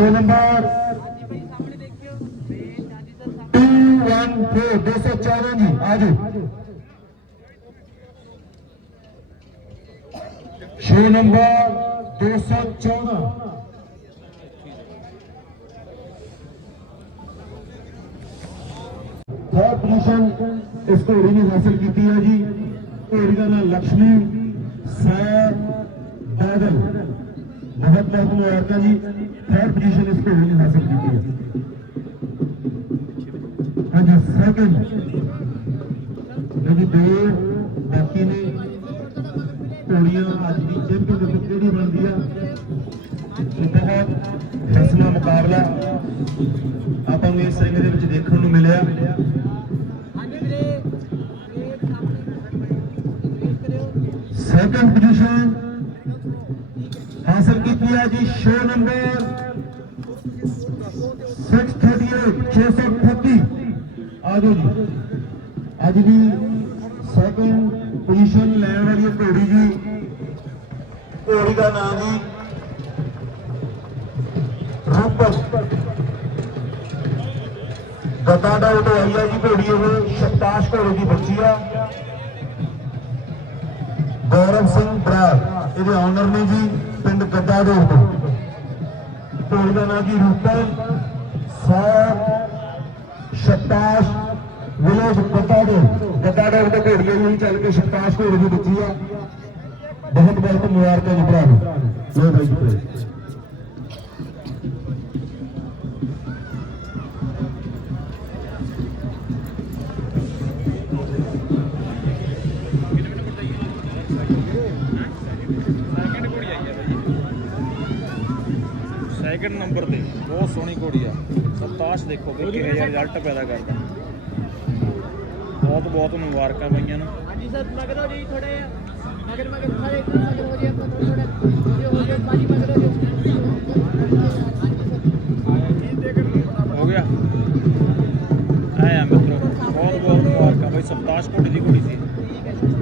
6 number 214 214 ਜੀ ਆਜੋ 6 number 214 third position ਇਸ ਘੋੜੀ ਨੇ ਹਾਸਲ ਕੀਤੀ ਹੈ ਜੀ ਘੋੜੀ ਦਾ ਨਾਮ ਲక్ష్ਮੀ ਸੈਰ ਬਾਦਲ ਬਹੁਤ ਬਹੁਤ ਮੁਬਾਰਕਾਂ ਜੀ ਥਰਡ ਪੋਜੀਸ਼ਨ ਇਸ ਘੋੜੀ ਨੇ ਹਾਸਲ ਕੀਤੀ ਹੈ। ਹਾਂਜੀ ਸੈਕੰਡ ਜਿਹੜੀ ਦੋ ਬਾਕੀ ਨੇ। ਘੋੜੀਆਂ ਅੱਜ ਦੀ ਚੈਂਪੀਅਨ ਦੇ ਕਿਹੜੀ ਬਣਦੀ ਆ? ਬਹੁਤ ਫੈਸਲਾ ਮੁਕਾਬਲਾ ਆਪਾਂ ਨੂੰ ਇਸ ਰਿੰਗ ਦੇ ਵਿੱਚ ਦੇਖਣ ਨੂੰ ਮਿਲਿਆ। ਸੈਕੰਡ ਪੋਜੀਸ਼ਨ ਹਾਸਲ ਕੀਤੀ ਹੈ ਜੀ ਸ਼ੋ ਨੰਬਰ 638 638 ਆਜੋ ਜੀ ਅੱਜ ਦੀ ਸੈਕੰਡ ਪੋਜੀਸ਼ਨ ਲੈਣ ਵਾਲੀ ਇਹ ਘੋੜੀ ਜੀ ਘੋੜੀ ਦਾ ਨਾਮ ਜੀ ਰੂਪਕ ਗਤਾ ਦਾ ਉਹ ਆਈ ਹੈ ਜੀ ਘੋੜੀ ਇਹ ਸ਼ਕਤਾਸ਼ ਘੋੜੇ ਦੀ ਬੱਚੀ ਆ ਗੌਰਵ ਸਿੰਘ ਬਰਾੜ ਇਹਦੇ ਓਨਰ ਨੇ ਜੀ ਪਿੰਡ ਗੱਦਾ ਦੇ ਤੋਂ। ਦਾ ਨਾਮ ਜੀ ਰੂਪਲ ਸਰ ਸ਼ਤਾਸ਼ ਵਿਲੇਜ ਗੱਦਾਡੋਰ ਗੱਦਾਡੋਰ ਦੇ ਘੋੜੀਆਂ ਨੂੰ ਚੱਲ ਕੇ ਸ਼ਤਾਸ਼ ਘੋੜੀ ਦੀ ਬੱਚੀ ਆ। ਬਹੁਤ ਬਹੁਤ ਮੁਬਾਰਕਾਂ ਜੀ ਭਰਾ ਨੂੰ ਲੋ ਭਾਈ ਜੀ। Praise। ਸੈਕਿੰਡ ਨੰਬਰ ਤੇ। ਬਹੁਤ ਸੋਹਣੀ ਘੋੜੀ ਆ। ਸਤਾਸ਼ ਦੇਖੋ ਵੀ ਕਿਹੋ ਜਿਹਾ ਰਿਜ਼ਲਟ ਪੈਦਾ ਕਰਦਾ। ਬਹੁਤ ਬਹੁਤ ਮੁਬਾਰਕਾਂ ਬਈਆਂ ਨੂੰ। ਹਾਂਜੀ ਸਰ ਮਗਰੋ ਜੀ ਥੋੜੇ ਮਗਰ ਮਗਰ ਸਾਰੇ ਇੱਕ ਮਗਰ ਹੋ ਜੀ ਆਪਾਂ ਥੋੜੇ ਥੋੜੇ ਹੋ ਜੀ ਬਾਜੀ ਮਗਰ ਹੋ ਜੀ ਹੋ ਗਿਆ। ਆਇਆ ਮਿੱਤਰੋ। ਬਹੁਤ ਬਹੁਤ ਮੁਬਾਰਕਾਂ ਬਈ। ਸਤਾਸ਼ ਘੋੜੀ ਦੀ ਘੋੜੀ ਸੀ। ਲਓ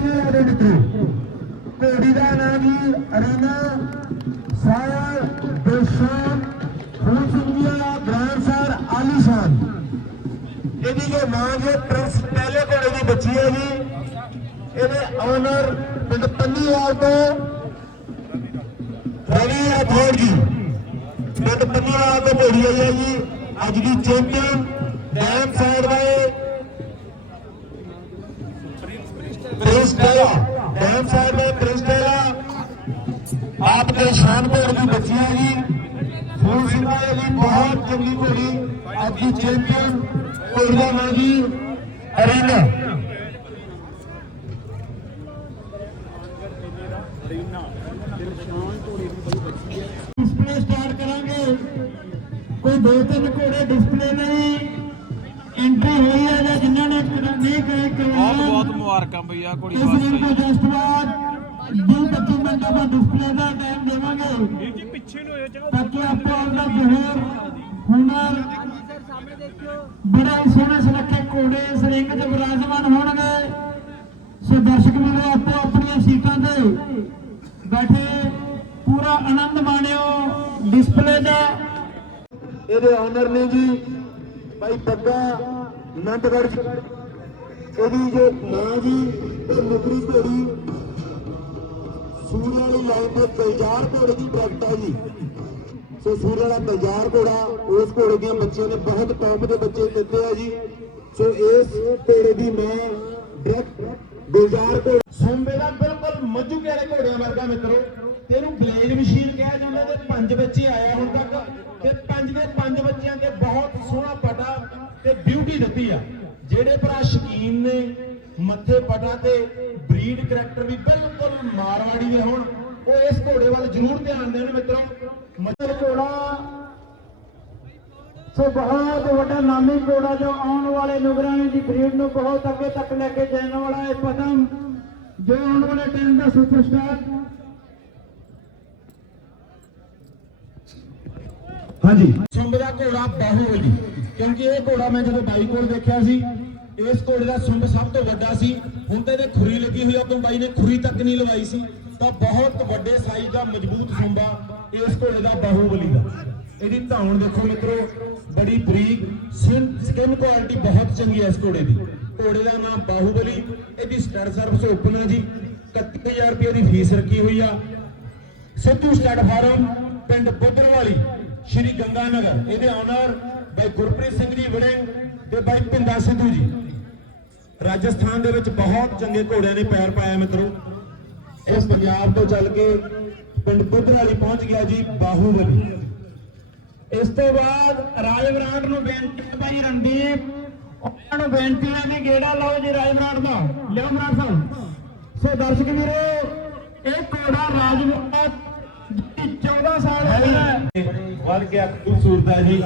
ਚੈਂਪੀਅਨ ਤਾਰੀਆਂ ਮਿੱਤਰੋ ਘੋੜੀ ਦਾ ਨਾਮ ਜੀ ਅਰੀਨਾ ਸਾਇਰ ਬੇਸ਼ਾਨ ਫੂਸਿੰਗੀਆ ਗ੍ਰੈਂਡ ਆਲੀਸ਼ਾਨ ਇਹਦੀ ਜੋ ਮਾਂ ਜੋ, ਪ੍ਰਿੰਸ ਪਹਿਲੇ ਘੋੜੇ ਦੀ ਬੱਚੀ ਹੈ ਜੀ। ਇਹਦੇ ਓਨਰ ਪਿੰਡ ਪੰਨੀਵਾਲ ਤੋਂ ਰਵੀ ਰਾਠੌੜ ਜੀ। ਪਿੰਡ ਪੰਨੀਵਾਲ ਤੋਂ ਘੋੜੀ ਆਈ ਹੈ ਜੀ। ਅੱਜ ਦੀ ਚੈਂਪੀਅਨ ਡੈਮ ਸਾਈਡ ਦੇ ਪ੍ਰਿੰਸਟੇਲਾ ਡੈਮ ਸਾਹਿਬ ਦੇ ਪ੍ਰਿੰਸਟੇਲਾ ਆਪ ਦੇ ਸ਼ਾਨਪੁਰ ਦੀ ਬੱਚੀ ਹੈ ਜੀ ਫੂਲ ਸਿੰਘਾ ਦੀ ਬਹੁਤ ਚੰਗੀ ਘੋੜੀ ਅੱਜ ਦੀ ਚੈਂਪੀਅਨ ਘੋੜੀ ਦਾ ਨਾਮ ਜੀ ਅਰੀਨਾ ਡਿਸਪਲੇ ਸਟਾਰਟ ਕਰਾਂਗੇ ਕੋਈ ਦੋ ਤਿੰਨ ਘੋੜੇ ਡਿਸਪਲੇ ਨਹੀਂ ਐਂਟਰੀ ਬਹੁਤ ਬਹੁਤ ਮੁਬਾਰਕਾਂ ਬਈਆ ਘੋੜੀ ਇਸ ਦਿਨ ਵਾਸਤੇ ਦੇ ਜਸਟ ਬਾਅਦ ਦੋ ਪੱਚੀ ਮਿੰਟਾਂ ਦਾ ਡਿਸਪਲੇ ਦਾ ਟਾਈਮ ਦੇਵਾਂਗੇ। ਵੀਰ ਜੀ ਪਿੱਛੇ ਨੂੰ ਹੋ ਜਾਓ। ਤਾਂ ਕਿ ਆਪੋ ਆਪਣਾ ਜੋਹਰ ਹੁਨਰ ਬੜਾ ਹੀ ਸੋਹਣੇ ਸੁਨੱਖੇ ਘੋੜੇ ਇਸ ਰਿੰਗ 'ਚ ਵਿਰਾਜਮਾਨ ਹੋਣਗੇ। ਸੋ ਦਰਸ਼ਕ ਮਿਲੋ ਆਪੋ ਆਪਣੀਆਂ ਸੀਟਾਂ ਤੇ ਬੈਠੇ ਪੂਰਾ ਆਨੰਦ ਮਾਣਿਓ ਡਿਸਪਲੇ ਦਾ। ਇਹਦੇ ਓਨਰ ਨੇ ਜੀ ਭਾਈ ਬੱਗਾ ਨੰਦਗੜ੍ਹ। ਇਹਦੀ ਜੋ ਮਾਂ ਜੀ, ਇਹ ਘੋੜੀ ਸੂਰ ਵਾਲੀ ਲਾਈਨ ਤੇ ਕਲਜਾਰ ਘੋੜੇ ਦੀ ਡਾਇਰੈਕਟ ਹੈ ਜੀ। ਸੋ ਸੂਰ ਵਾਲਾ ਕਲਜਾਰ ਘੋੜਾ, ਉਸ ਘੋੜੇ ਦੀਆਂ ਬੱਚੀਆਂ ਨੇ ਬਹੁਤ ਟੌਪ ਦੇ ਬੱਚੇ ਦਿੱਤੇ ਆ ਜੀ। ਸੋ ਇਸ ਘੋੜੇ ਦੀ ਮਾਂ ਡਾਇਰੈਕਟ ਗੁਲਜ਼ਾਰ ਘੋੜਾ ਸੋਂਬੇ ਦਾ ਬਿਲਕੁਲ ਮੱਝੂ ਵਾਲੇ ਘੋੜਿਆਂ ਵਰਗਾ ਮਿੱਤਰੋ, ਤੇ ਇਹਨੂੰ ਗਲੇਜ ਮਸ਼ੀਨ ਕਿਹਾ ਜਾਂਦਾ ਤੇ ਪੰਜ ਬੱਚੇ ਆਏ ਹੁਣ ਤੱਕ, ਤੇ ਪੰਜ ਦੇ ਪੰਜ ਬੱਚਿਆਂ ਤੇ ਬਹੁਤ ਸੋਹਣਾ ਪਟਾ ਤੇ ਬਿਊਟੀ ਦਿੱਤੀ ਆ। ਜਿਹੜੇ ਭਰਾ ਸ਼ਕੀਨ ਨੇ, ਮੱਥੇ ਪਟਾ ਤੇ ਬਰੀਡ ਕਰੈਕਟਰ ਵੀ ਬਿਲਕੁਲ ਮਾਰਵਾੜੀ ਦੇ ਹੁਣ, ਉਹ ਇਸ ਘੋੜੇ ਵੱਲ ਜ਼ਰੂਰ ਧਿਆਨ ਦੇਣ ਮਿੱਤਰੋ। ਮੱਛਰ ਘੋੜਾ, ਸੋ ਬਹੁਤ ਵੱਡਾ ਨਾਮੀ ਘੋੜਾ ਜੋ ਆਉਣ ਵਾਲੇ ਨੁਗਰਾਨੀ ਦੀ ਬਰੀਡ ਨੂੰ ਬਹੁਤ ਅੱਗੇ ਤੱਕ ਲੈ ਕੇ ਜਾਣ ਵਾਲਾ ਹੈ ਪਦਮ ਜੋ ਆਉਣ ਵਾਲੇ ਟਾਈਮ ਦਾ ਸੁਪਰਸਟਾਰ ਹਾਂਜੀ। ਸੁੰਬ ਦਾ ਘੋੜਾ ਬਾਹੂ ਜੀ। ਕਿਉਂਕਿ ਇਹ ਘੋੜਾ ਮੈਂ ਜਦੋਂ ਬਾਈ ਕੋਲ ਦੇਖਿਆ ਸੀ, ਇਸ ਘੋੜੇ ਦਾ ਸੁੰਬ ਸਭ ਤੋਂ ਵੱਡਾ ਸੀ। ਹੁਣ ਤੇ ਇਹਦੇ ਖੁਰੀ ਲੱਗੀ ਹੋਈ ਆ ਤੋਂ ਬਾਈ ਨੇ ਖੁਰੀ ਤੱਕ ਨਹੀਂ ਲਵਾਈ ਸੀ। ਤਾਂ ਬਹੁਤ ਵੱਡੇ ਸਾਈਜ਼ ਦਾ ਮਜ਼ਬੂਤ ਸੁੰਬਾ ਇਸ ਘੋੜੇ ਦਾ ਬਾਹੂਬਲੀ ਦਾ। ਇਹਦੀ ਧੌਣ ਦੇਖੋ ਮਿੱਤਰੋ, ਬੜੀ ਬਰੀਕ ਸਕਿਨ ਕੁਆਲਿਟੀ ਬਹੁਤ ਚੰਗੀ ਹੈ ਇਸ ਘੋੜੇ ਦੀ। ਘੋੜੇ ਦਾ ਨਾਮ ਬਾਹੂਬਲੀ ਇਹਦੀ ਸਟੱਡ ਸਰਵਿਸ ਓਪਨ ਆ ਜੀ। 31000 ਰੁਪਏ ਦੀ ਫੀਸ ਰੱਖੀ ਹੋਈ ਆ। ਸਿੱਧੂ ਸਟੱਡ ਫਾਰਮ, ਪਿੰਡ ਬੁੱਧਰਵਾਲੀ। ਸ਼੍ਰੀ ਗੰਗਾ ਇਹਦੇ ਓਨਰ ਬਾਈ ਗੁਰਪ੍ਰੀਤ ਸਿੰਘ ਜੀ ਵੜਿੰਗ ਤੇ ਬਾਈ ਪਿੰਦਾ ਸਿੱਧੂ ਜੀ। ਰਾਜਸਥਾਨ ਦੇ ਵਿੱਚ ਬਹੁਤ ਚੰਗੇ ਘੋੜਿਆਂ ਨੇ ਪੈਰ ਪਾਇਆ ਮਿੱਤਰੋ। ਇਸ ਪੰਜਾਬ ਤੋਂ ਚੱਲ ਕੇ ਪਿੰਡ ਬੁੱਧਰਵਾਲੀ ਪਹੁੰਚ ਗਿਆ ਜੀ ਬਾਹੂਬਲੀ। ਇਸ ਤੋਂ ਬਾਅਦ ਰਾਜ ਨੂੰ ਬੇਨਤੀ ਹੈ ਭਾਈ ਰਣਦੀਪ। ਉਹਨਾਂ ਨੂੰ ਬੇਨਤੀ ਹੈ ਵੀ ਗੇੜਾ ਲਾਓ ਜੀ ਰਾਜ ਦਾ। ਲਿਓ ਬਰਾੜ ਸਾਹਿਬ। ਸੋ ਦਰਸ਼ਕ ਵੀਰੋ, ਇਹ ਘੋੜਾ ਰਾਜ ਬਰਾੜ 14 ਸਾਲ ਹੋਈ ਹੈ। ਫੜ ਗਿਆ ਖੂਬਸੂਰਤਾ ਜੀ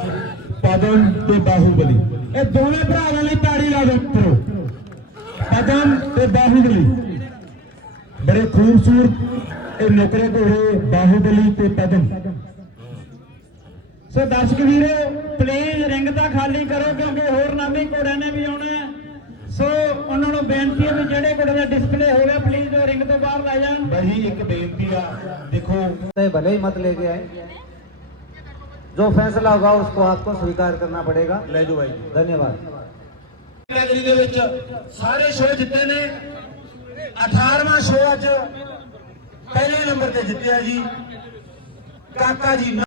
ਪਦਮ ਤੇ ਬਾਹੂਬਲੀ। ਇਹ ਦੋਵੇਂ ਭਰਾਵਾਂ ਲਈ ਤਾੜੀ ਲਾ ਦਿਓ ਉੱਪਰੋਂ। ਪਦਮ ਤੇ ਬਾਹੂਬਲੀ। ਬੜੇ ਖੂਬਸੂਰਤ ਇਹ ਨੁਕਰੇ ਘੋੜੇ ਬਾਹੂਬਲੀ ਤੇ ਪਦਮ। ਸੋ ਦਰਸ਼ਕ ਵੀਰੋ ਪਲੀਜ਼ ਰਿੰਗ ਤਾਂ ਖਾਲੀ ਕਰੋ ਕਿਉਂਕਿ ਹੋਰ ਨਾਮੀ ਘੋੜਿਆਂ ਨੇ ਵੀ ਆਉਣਾ ਸੋ ਉਹਨਾਂ ਨੂੰ ਬੇਨਤੀ ਹੈ ਵੀ ਜਿਹੜੇ ਘੋੜੇ ਦਾ ਡਿਸਪਲੇ ਹੋ ਗਿਆ ਪਲੀਜ਼ ਉਹ ਰਿੰਗ ਤੋਂ ਬਾਹਰ ਲੈ ਜਾਣ। ਭਾਈ ਇੱਕ ਬੇਨਤੀ ਆ। ਦੇਖੋ। ਤੇ ਭਲੇ ਹੀ ਮਤ ਲੈ ਕੇ ਆਏ। जो फैसला होगा उसको आपको स्वीकार करना पड़ेगा ਲੈ ਜਾਓ ਭਾਈ धन्यवाद ਕੈਟਾਗਰੀ ਦੇ ਵਿੱਚ ਸਾਰੇ ਸ਼ੋਅ ਜਿੱਤੇ ਨੇ 18ਵਾਂ ਸ਼ੋਅ ਅੱਜ ਪਹਿਲੇ ਨੰਬਰ ਤੇ ਜਿੱਤਿਆ ਜੀ ਕਾਕਾ ਜੀ